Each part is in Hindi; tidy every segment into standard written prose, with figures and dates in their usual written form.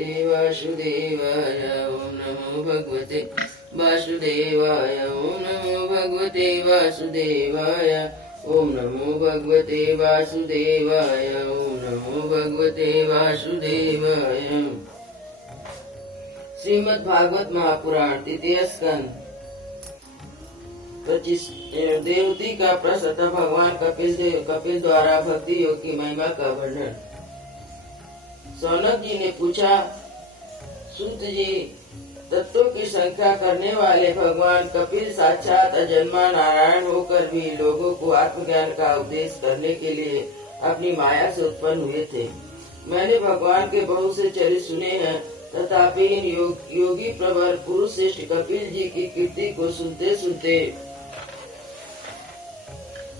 वासुदेवाय ओम नमो भगवते वासुदेवाय ओम नमो भगवते वासुदेवाय ओम नमो भगवते वासुदेवाय ओम नमो भगवते वासुदेवाय। श्रीमद् भागवत महापुराण तृतीय स्कंद 25 देवती का प्रश्न तथा भगवान कपिल द्वारा भक्ति योग की महिमा का वर्णन। सौनक जी ने पूछा, सूत जी, तत्वों की संख्या करने वाले भगवान कपिल साक्षात अजन्मा नारायण होकर भी लोगों को आत्मज्ञान का उपदेश करने के लिए अपनी माया से उत्पन्न हुए थे। मैंने भगवान के बहुत से चरित्र सुने हैं, तथापि इन योगी प्रवर पुरुष श्रेष्ठ कपिल जी की कीर्ति को सुनते सुनते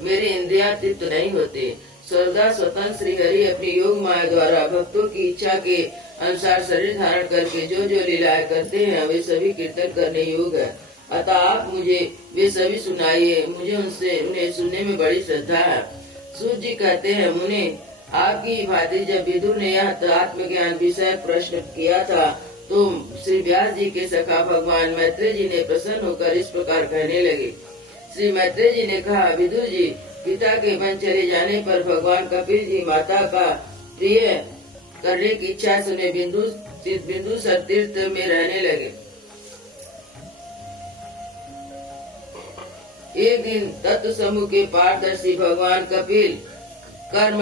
मेरी इंद्रियां तृप्त नहीं होती। सर्वदा स्वतंत्र श्री हरि अपनी योग माया द्वारा भक्तों की इच्छा के अनुसार शरीर धारण करके जो जो लीलाएं करते हैं वे सभी कीर्तन करने योग्य है। अतः आप मुझे वे सभी सुनाइए, मुझे उन्हें सुनने में बड़ी श्रद्धा है। सूत जी कहते हैं, मुने, आपकी भांति जब विदुर ने यह आत्मज्ञान विषय प्रश्न किया था तो श्री व्यास जी के सखा भगवान मैत्रेय जी ने प्रसन्न होकर इस प्रकार कहने लगे। श्री मैत्रेय जी ने कहा, विदुर जी, पिता के वन चले जाने पर भगवान कपिल जी माता का प्रिय करने की इच्छा से उन्हें बिंदुसर तीर्थ में रहने लगे। एक दिन तत्व समूह के पारदर्शी भगवान कपिल कर्म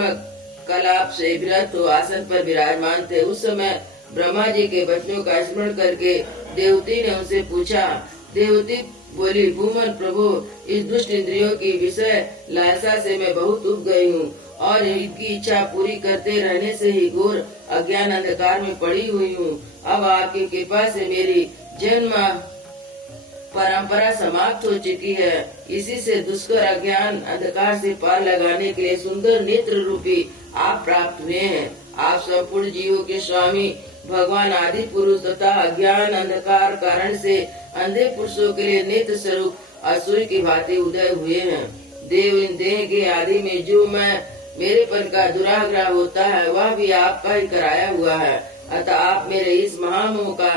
कलाप से विरत हो आसन पर विराजमान थे। उस समय ब्रह्मा जी के वचनों का स्मरण करके देवती ने उनसे पूछा। देवती बोली, भूमन प्रभु, इस दुष्ट इंद्रियों की विषय लालसा से मैं बहुत उब गई हूँ और इनकी इच्छा पूरी करते रहने से ही घोर अज्ञान अंधकार में पड़ी हुई हूँ। अब आपकी कृपा से मेरी जन्म परंपरा समाप्त हो चुकी है। इसी से दुष्कर अज्ञान अंधकार से पार लगाने के लिए सुंदर नेत्र रूपी आप प्राप्त हुए हैं। आप संपूर्ण जीवों के स्वामी भगवान आदि पुरुष तथा अज्ञान अंधकार कारण से अंधे पुरुषों के लिए नेत्र स्वरूप असुर की भांति उदय हुए हैं। देव इन देह के आदि में जो मेरेपन का दुराग्रह होता है वह भी आपका ही कराया हुआ है। अतः आप मेरे इस महामोह का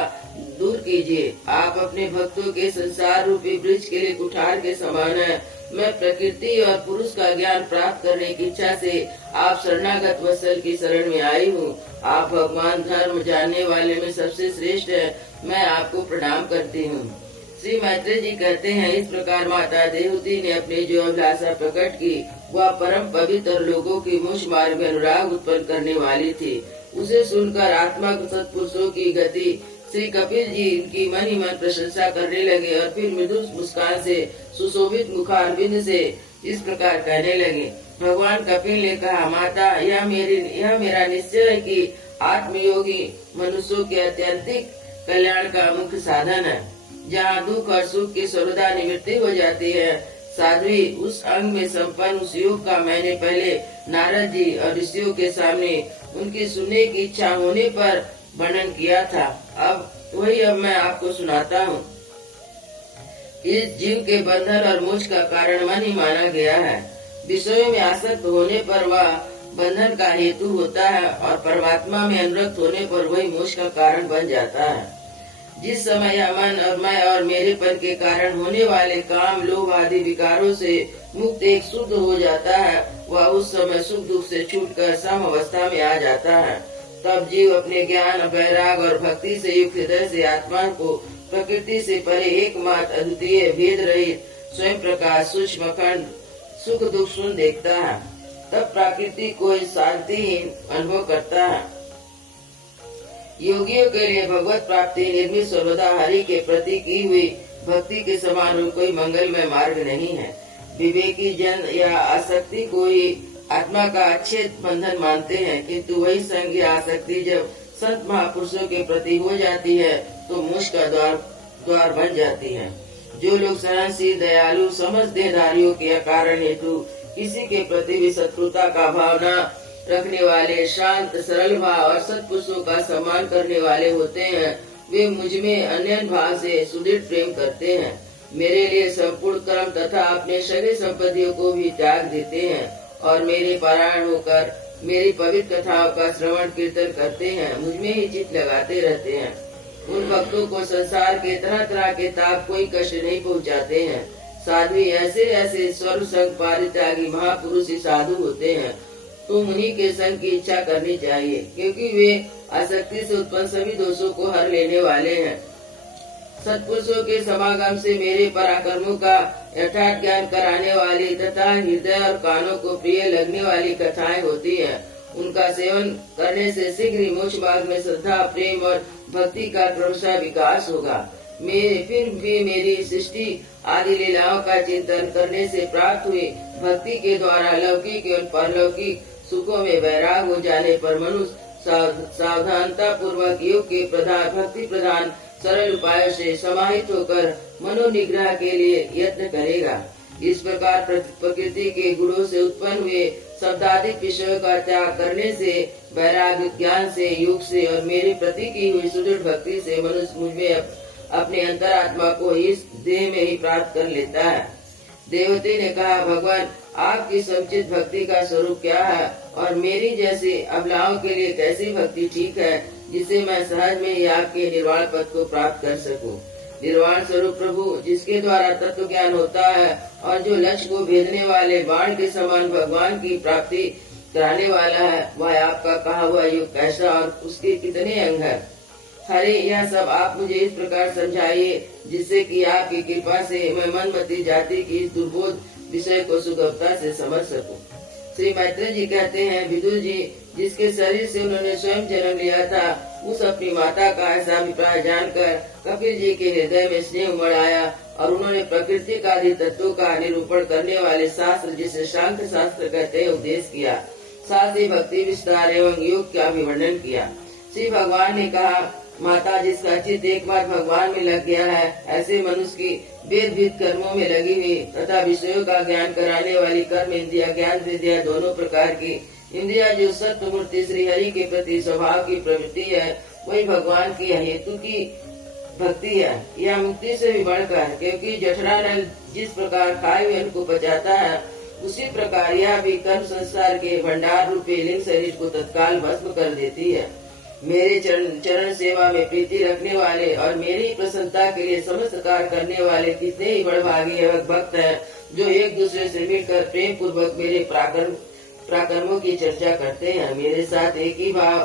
दूर कीजिए। आप अपने भक्तों के संसार रूपी वृक्ष के लिए कुठार के समान है। मैं प्रकृति और पुरुष का ज्ञान प्राप्त करने की इच्छा से आप शरणागत वत्सल की शरण में आई हूँ। आप भगवान धर्म जानने वाले में सबसे श्रेष्ठ है। मैं आपको प्रणाम करती हूँ। श्री मैत्रेय जी कहते हैं, इस प्रकार माता देवती ने अपनी जो अभिलाषा प्रकट की वह परम पवित्र लोगों की मोक्ष मार्ग में अनुराग उत्पन्न करने वाली थी। उसे सुनकर आत्मा सत्पुरुषों की गति श्री कपिल जी इनकी मन ही मन प्रशंसा करने लगे और फिर मृदु मुस्कान से सुशोभित मुखारबिंद से इस प्रकार कहने लगे। भगवान कपिल ने कहा, माता, यह मेरा निश्चय है कि आत्मयोगी मनुष्यों के अत्यंतिक कल्याण का मुख्य साधन है। जहाँ दुख और सुख की सर्वदा निवृत्ति हो जाती है, साध्वी उस अंग में संपन्न उस योग का मैंने पहले नारद जी और ऋषियों के सामने उनकी सुनने की इच्छा होने पर वर्णन किया था। अब मैं आपको सुनाता हूँ। इस जीव के बंधन और मोक्ष का कारण मन ही माना गया है। विषयों में आसक्त होने पर वह बंधन का हेतु होता है और परमात्मा में अनुरक्त होने पर वही मोक्ष का कारण बन जाता है। जिस समय यह मन और मैं और मेरेपन के कारण होने वाले काम लोभ आदि विकारों से मुक्त एक शुद्ध हो जाता है, वह उस समय सुख दुख से छूटकर सम अवस्था में आ जाता है। तब जीव अपने ज्ञान, वैराग और भक्ति से युक्त हृदय से आत्मा को प्रकृति से परे एकमात्र अद्वितीय भेद रहित स्वयं प्रकाश सूक्ष्म खंड सुख दुख सुन देखता है। तब प्रकृति को शांतिहीन अनुभव करता है। योगियों के लिए भगवत प्राप्ति निर्मित सर्वदा हरि के प्रति की हुई भक्ति के समान कोई मंगलमय मार्ग नहीं है। विवेकी जन या आसक्ति को ही आत्मा का अच्छेद बंधन मानते हैं, किंतु वही संग या आसक्ति जब संत महापुरुषों के प्रति हो जाती है तो मोक्ष का द्वार बन जाती है। जो लोग सहनशील, दयालु, समझ देहधारियों के कारण हेतु किसी के प्रति भी शत्रुता का भावना रखने वाले, शांत, सरल भाव और सत्पुरुषों का सम्मान करने वाले होते हैं, वे मुझ में अन्य भाव से सुदृढ़ प्रेम करते हैं। मेरे लिए संपूर्ण कर्म तथा अपने सभी संपत्तियों को भी त्याग देते हैं और मेरे परायण होकर मेरी पवित्र कथाओं का श्रवण कीर्तन करते हैं, मुझ में ही चित्त लगाते रहते हैं। उन भक्तों को संसार के तरह तरह के ताप कोई कष्ट नहीं पहुंचाते हैं। साध्वी ऐसे ऐसे स्वर्ग संग पारित्यागी महापुरुष ही साधु होते हैं। तुम उन्हीं के संग की इच्छा करनी चाहिए, क्योंकि वे आसक्ति से उत्पन्न सभी दोषों को हर लेने वाले हैं। सत्पुरुषों के समागम से मेरे पराक्रमों का यथार्थ ज्ञान कराने वाली तथा हृदय और कानों को प्रिय लगने वाली कथाएं होती हैं। उनका सेवन करने से शीघ्र ही मोक्ष मार्ग में श्रद्धा, प्रेम और भक्ति का क्रमशः विकास होगा। फिर भी मेरी सृष्टि आदि लीलाओं का चिंतन करने से प्राप्त हुई भक्ति के द्वारा लौकिक एवं परलौकिक सुखों में वैराग हो जाने पर मनुष्य सावधानता पूर्वक योग के भक्ति प्रधान सरल उपायों से समाहित होकर मनोनिग्रह के लिए यत्न करेगा। इस प्रकार प्रकृति के गुणों से उत्पन्न हुए शब्दाधिक विषयों का त्याग करने से, वैराग्य ज्ञान से, योग से और मेरे प्रति की हुई सुदृढ़ भक्ति से मनुष्य मुझ में अपने अंतरात्मा को इस देह में ही प्राप्त कर लेता है। देवती ने कहा, भगवान आपकी समुचित भक्ति का स्वरूप क्या है और मेरी जैसी अबलाओं के लिए कैसी भक्ति ठीक है, जिसे मैं सहज में ही आपके निर्वाण पद को प्राप्त कर सकूं। निर्वाण स्वरूप प्रभु, जिसके द्वारा तत्व ज्ञान होता है और जो लक्ष्य को भेदने वाले बाण के समान भगवान की प्राप्ति कराने वाला है, वह आपका कहा हुआ योग कैसा और उसके कितने अंग है? हरे, यह सब आप मुझे इस प्रकार समझाइए जिससे कि आपकी कृपा से मैं मनमती जाति की इस दुर्बोध विषय को सुगमता से समझ सकूं। श्री मैत्रेय जी कहते हैं, विदुर जी जिसके शरीर से उन्होंने स्वयं जन्म लिया था, उस अपनी माता का ऐसा अभिप्राय जानकर कपिल जी के हृदय में स्नेह उमड़ आया और उन्होंने प्रकृति का आदि तत्वों का निरूपण करने वाले शास्त्र, जिसे सांख्य शास्त्र कहते हैं, उपदेश किया। साथ ही भक्ति विस्तार एवं योग का भी वर्णन किया। श्री भगवान ने कहा, माता जिसका चित्त एकमात्र भगवान में लग गया है, ऐसे मनुष्य की वेद विद कर्मों में लगी हुई तथा विषयों का ज्ञान कराने वाली कर्म इंद्रिया, ज्ञान विद्या दोनों प्रकार की इंद्रिया जो सत्य मूर्ति श्री हरि के प्रति स्वभाव की प्रवृत्ति है, वही भगवान की हेतु की भक्ति है। यह मुक्ति से भी बढ़कर, क्योंकि जठरानल जिस प्रकार खाए हुए को पचाता है, उसी प्रकार यह भी कर्म संसार के भंडार रूपी लिंग शरीर को तत्काल भस्म कर देती है। मेरे चरण सेवा में प्रीति रखने वाले और मेरी प्रसन्नता के लिए समस्त कार्य करने वाले कितने ही बड़भागी भक्त हैं, जो एक दूसरे से मिलकर प्रेम पूर्वक मेरे पराक्रमों की चर्चा करते हैं। मेरे साथ एक ही भाव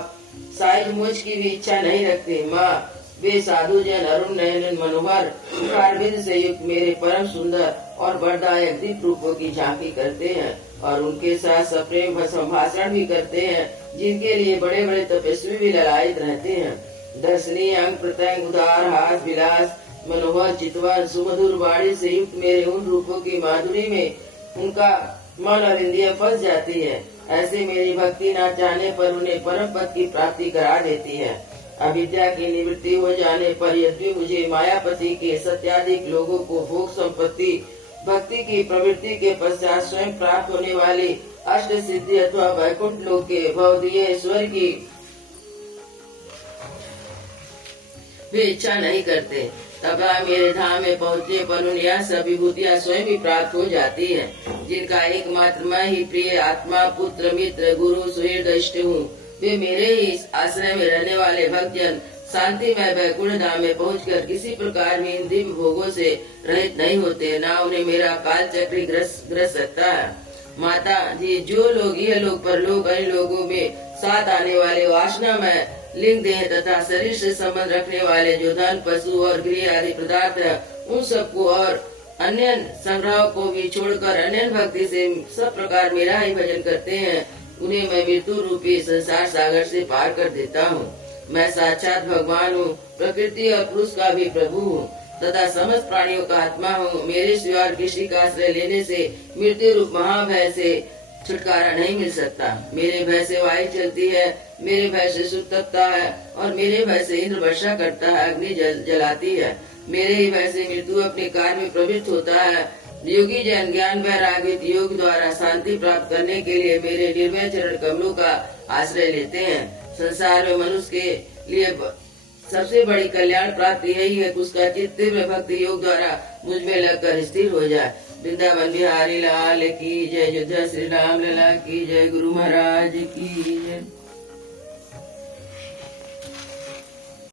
साइज मुझ की भी इच्छा नहीं रखते। माँ, वे साधु जन अरुण नयन मनोहर मुखारबिंद से युक्त मेरे परम सुंदर और वरदायक दीप रूपों की झांकी करते हैं और उनके साथ सप्रेम संभाषण भी करते हैं, जिनके लिए बड़े बड़े तपस्वी भी ललायित रहते हैं। दर्शनीय अंग प्रत्यंग, उदार हास विलास, मनोहर चितवन, सुमधुर वाणी से युक्त मेरे उन रूपों की माधुरी में उनका मन और इंद्रियां फंस जाती है। ऐसे मेरी भक्ति न चाहने पर उन्हें परम पद की प्राप्ति करा देती है। अविद्या की निवृत्ति हो जाने पर यद्यपि मुझे मायापति के सत्याधिक लोगों को भोग संपत्ति भक्ति की प्रवृत्ति के पश्चात स्वयं प्राप्त होने वाली अष्ट सिद्धि अथवा वैकुंठ लोक के भवदीय ईश्वर की भी इच्छा नहीं करते, तब मेरे धाम में पहुँचने पर उन्हें यह सब विभूतियाँ स्वयं ही प्राप्त हो जाती है, जिनका एकमात्र मैं ही प्रिय आत्मा, पुत्र, मित्र, गुरु, सुहृद, इष्ट हूँ। वे मेरे ही आश्रय में रहने वाले भक्तजन शांतिमय वैकुंठ धाम में पहुंचकर किसी प्रकार में इन दिव्य भोगों से रहित नहीं होते, ना उन्हें मेरा काल चक्री ग्रस सकता है। माता जी, जो लोग यह लोग परलोक अन्य लोगों में साथ आने वाले वासना में लिंग देह तथा शरीर से संबंध रखने वाले जो धन, पशु और गृह आदि पदार्थ है, उन सबको और अन्य संग्रह को भी छोड़कर अन्य भक्ति से सब प्रकार मेरा ही भजन करते हैं, उन्हें मैं मृत्यु रूपी संसार सागर से पार कर देता हूँ। मैं साक्षात भगवान हूँ, प्रकृति और पुरुष का भी प्रभु हूँ तथा समस्त प्राणियों का आत्मा हूँ। मेरे सिवा किसी का आश्रय लेने से मृत्यु रूप महाभय से छुटकारा नहीं मिल सकता। मेरे भय से वायु चलती है, मेरे भय से सूर्य तपता है और मेरे भय से इंद्र वर्षा करता है, अग्नि जलाती है। मेरे ही भय से मृत्यु अपने कार्य में प्रवृत्त होता है। योगी जन ज्ञान वैराग्य योग द्वारा शांति प्राप्त करने के लिए मेरे निर्भय चरण कमलों का आश्रय लेते हैं। संसार में मनुष्य के लिए सबसे बड़ी कल्याण प्राप्ति यही है कि उसका चित्त तीव्र भक्ति योग द्वारा मुझ में लगकर स्थिर हो जाए। वृंदावन बिहारी लाल की जय। युद्ध श्री राम लला की जय। गुरु महाराज की जय।